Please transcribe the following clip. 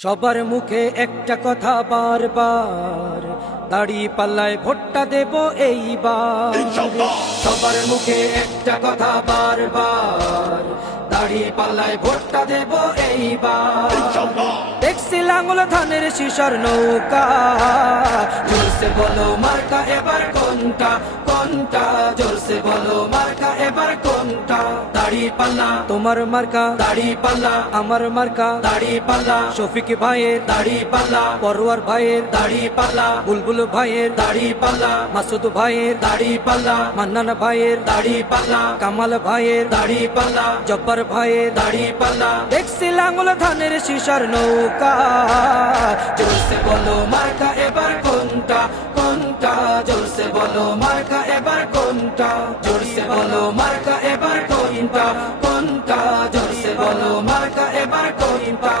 সবার মুখে একটা কথা বারবার, দাড়ি পাল্লায় ভোটটা দেব এইবার। সবার মুখে একটা কথা বারবার, দাড়ি পাল্লায় ভোটটা দেব এইবার। দেখছি লাঙ্গল ধানের শিশর নৌকা, জোরসে বলো মার্কা এবার কোনটা কোনটা, জোরসে বলো মার্কা এবার কোনটা। দাড়ি পাল্লা তোমার মার্কা, দাড়ি পাল্লা আমার মার্কা, দাড়ি পাল্লা শফিক ভাইয়ের দাড়ি পাল্লা, পরোয়ার ভাইয়ের দাড়ি পাল্লা, বুলবুল ভাইয়ের দাড়ি পাল্লা, মাসুদ ভাইয়ের দাড়ি পাল্লা, মান্নান ভাইয়ের দাড়ি পাল্লা, কামাল ভাইয়ের দাড়ি পাল্লা, জব্বার ভাইয়ের দাড়ি পাল্লা। দেখছি লাঙ্গল ধানের শিশর নৌকা, জোরসে বলো মার্কা এবার কোনটা কোনটা, জোরসে বলো মার্কা এবার কোনটা, জোরসে বলো মার্কা এবার কোনটা কোনটা, জোরসে বলো মার্কা এবার কোনটা।